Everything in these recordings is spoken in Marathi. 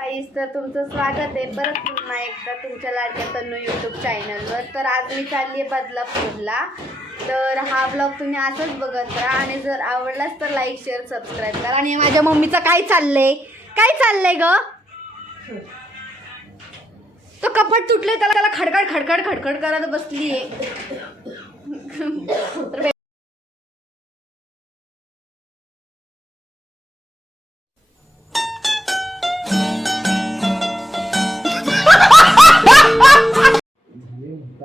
काहीच तर तुमचं स्वागत आहे. परत पुन्हा एकदा तुमच्या लाडक्या तन्नू यूट्यूब चॅनलवर तर आज मी चालली आहे बदलापूरला. तर हा ब्लॉग तुम्ही असंच बघत राहा. आणि जर आवडलाच तर लाईक शेअर सबस्क्राईब करा. आणि माझ्या मम्मीचं काय चाललंय? काय चाललंय ग? तो कपट तुटले त्याला त्याला खडखड खडखड खडखड करत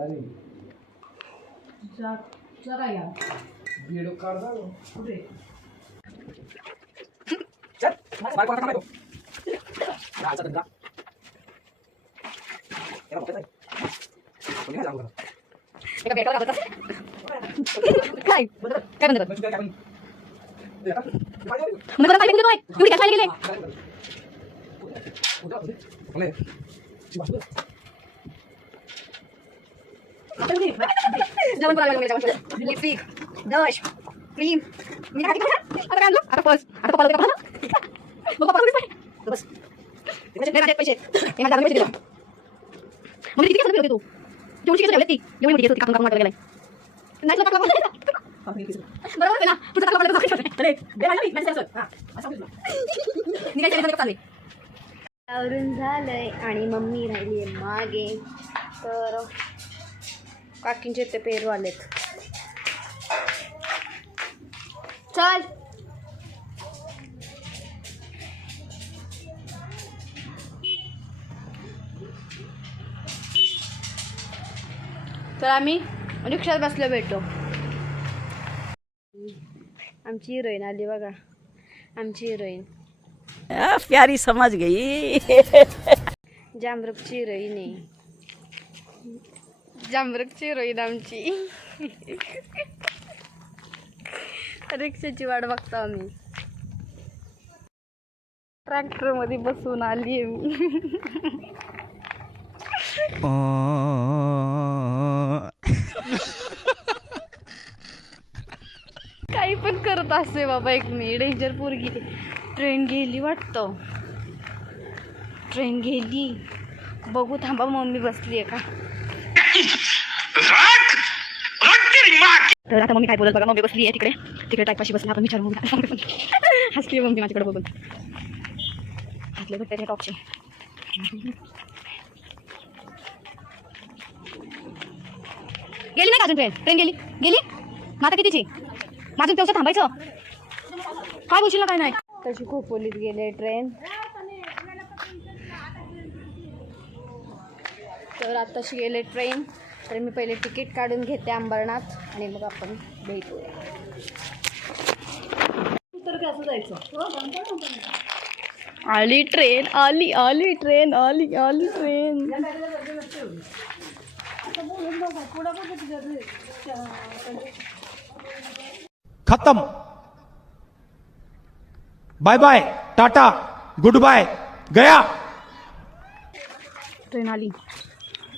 बसली आहे तर बे- काय काय म्हणतात म्हणजे काय फेकून देतोय एवढी कशाला गेले जेवण करायला लागले जेवण लिपस्टिक ब्रश क्रीम मी काय आता काय आणलं आता पर्स आता पप्पाला देतो का मग पप्पा कुठे बस पैसे दे माझे पैसे हे माझ्या पैसे दिले मग किती कसं तू तेवढी किती ठेवली ती एवढी मोठी होती कापून कापून मारत गेलाय नाही तुला टाकला बरोबर आहे ना तुझं टाकला पडलं आवरून झालंय आणि मम्मी राहिली आहे मागे. तर काकींचे ते पेरू आलेत चल. तर आम्ही रिक्षात बसलो भेटतो आमची हिरोईन आली बघा. आमची हिरोईन प्यारी समझ गई. जामरुकची हिरोईन आहे. जामरुकची हिरोईन आमची. रिक्षाची वाट बघतो आम्ही. ट्रॅक्टरमध्ये बसून आली मी. काही पण करत असते बाबा एक मी. डेंजर पोरगी. ट्रेन गेली वाटतं. ट्रेन गेली. बघू थांबा मम्मी बसली आहे का? तर आता मम्मी काय बोलत बघा मम्मी बसली आहे तिकडे. तिकडे टाईपाशी बसली आपण विचार मम्मी हसली मम्मी माझ्याकडे बघून. घातले बघ त्याच्या टॉपचे. गेली नाही का अजून ट्रेन? ट्रेन गेली? गेली? मग आता कितीची? माझं तेवढं थांबायचं? काय बोलशील ना काय नाही. तशी खोपोलीत गेले ट्रेन. तर आताशी गेले ट्रेन. तर मी पहिले तिकीट काढून घेते अंबरनाथ आणि मग आपण भेटूया. तर कसं जायचं? आली ट्रेन आली आली ट्रेन आली आली ट्रेन. खत्म. Bye bye tata good bye गया. ट्रेन आली.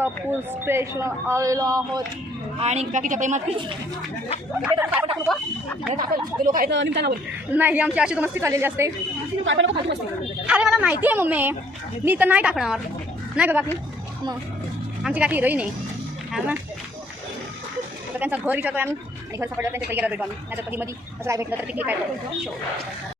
सोलापूर स्टेशन आलेलो आहोत. आणि बाकीच्या प्रेमात नाही आमची अशी मस्ती चाललेली असते. अरे मला माहिती आहे मम्मी. मी तर नाही टाकणार. नाही का काकी? मग. आमची काकी हिरोईन आहे. हा ना. तर त्यांचा घर विचारतो आम्ही. आणि घर सापडलं त्यांच्या पैकी भेटू आम्ही. नाही कधी मध्ये असं काय भेटलं तर तिकडे काय करतो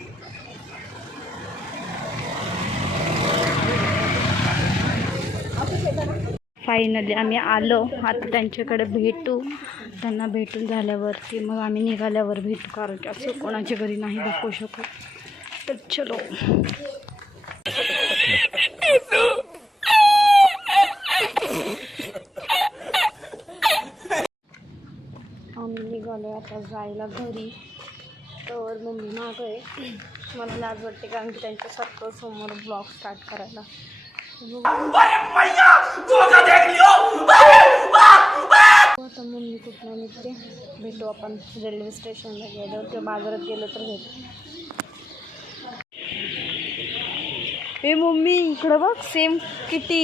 फायनली आम्ही आलो. आता त्यांच्याकडे भेटू. त्यांना भेटून झाल्यावरती मग आम्ही निघाल्यावर भेटू. कारण की असं कोणाच्या घरी नाही दाखवू शकत. तर चलो. आम्ही निघालो आता जायला घरी. तर मम्मी मागं आहे. मला लाज वाटते कारण की त्यांच्यासारखं समोर ब्लॉग स्टार्ट करायला. आता मम्मी कुठं निघते? भेटू आपण रेल्वे स्टेशनला गेल्यावर किंवा बाजारात गेलो तर भेटू. ए मम्मी इकडं बघ सेम किती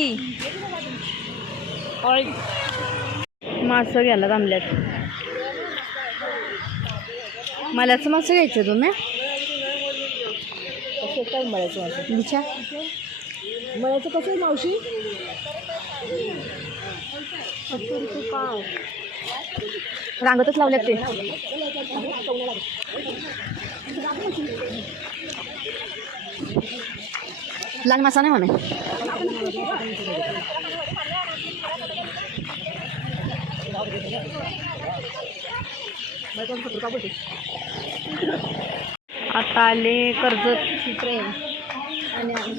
मासं घ्यायला थांबल्यात. मलाच मासं घ्यायचं तुम्ही काय मळायचं माझं मळ्याचं कसं आहे मावशी? सत्तर रुपये काय रांगतच लावल्यात ते. लहान मासा नाही म्हणे. आता आले कर्जतची ट्रेन आणि आम्ही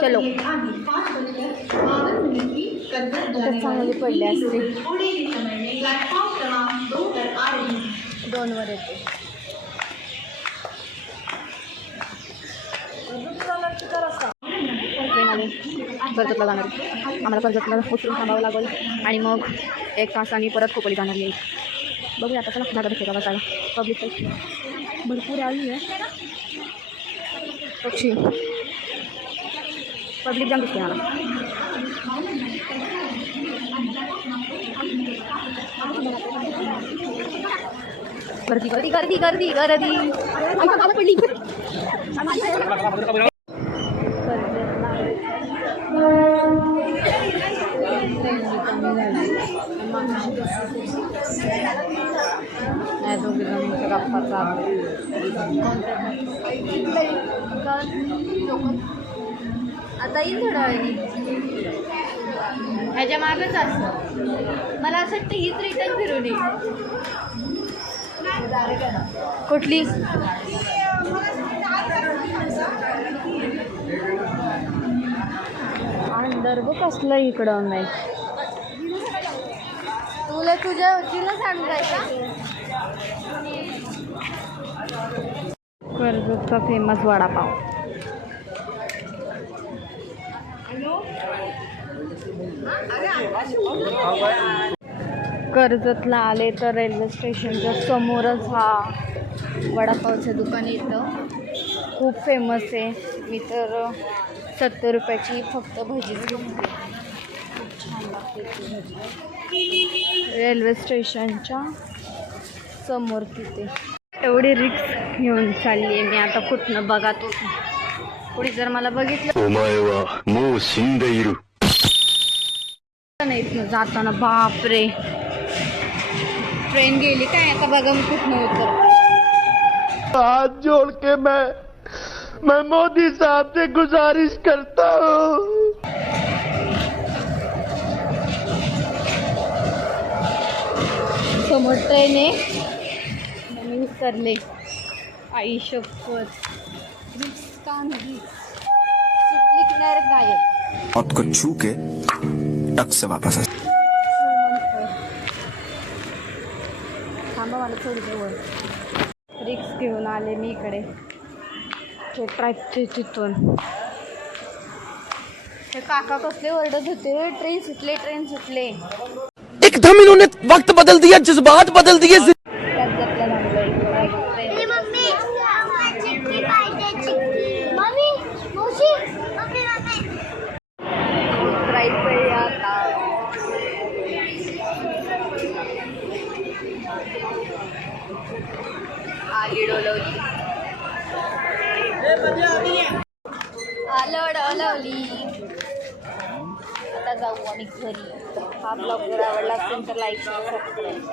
चलो. चांगली पडली असते दोन वर येते. कर्जतला जाणार आम्हाला कर्जतला उतरून थांबावं लागेल. आणि मग एक तासाने परत खोपोली जाणार येईल बघूया आता चला जागा भेटेल का बसायला पब्लिक पैकी भरपूर आली आहे. पक्षी. पब्लिक जाम दिसते मला गर्दी गर्दी गर्दी गर्दी गर्दी. आता येईल थोड्या वेळाने ह्याच्या मागच असं. मला असं वाटतं हीच रिटर्न फिरून येईल कुठली? अंदर बघ कसलं इकडं नाही तुला तुझ्या तिला सांगायचा. कर्जतचा फेमस वडापाव. कर्जतला आले तर रेल्वे स्टेशनच्या समोरच हा वडापावचं दुकान येतं खूप फेमस आहे. मी तर सत्तर रुपयाची फक्त भजीच खूप छान लागते ती भजी. रेल्वे स्टेशनच्या समोर तिथे. एवढी रिक्स घेऊन चालली आहे मी आता कुठनं बघा तो कोणी जर मला बघितलं नाही इथनं जाताना बापरे. ट्रेन गेली काय? आता बघा मी कुठनं उतर. हात जोड के मैं मैं मोदी साहब से गुजारिश करता हूँ। समोर ट्रेन उतरले आई शपथ. रिक्स का नाही सुटली किनार गायब. मौत को छू के टक से वापस आ थांबा मला थोडी जवळ रिक्स घेऊन आले मी इकडे. ते ट्रॅकचे तिथून. हे काका कसले ओरडत होते. ट्रेन सुटले ट्रेन सुटले. एकदम इन्होंने वक्त बदल दिया जज्बात बदल दिए आता जाऊ आम्ही घरी हा ब्लॉग जर आवडला असेल तर लाईक सबस्क्राईब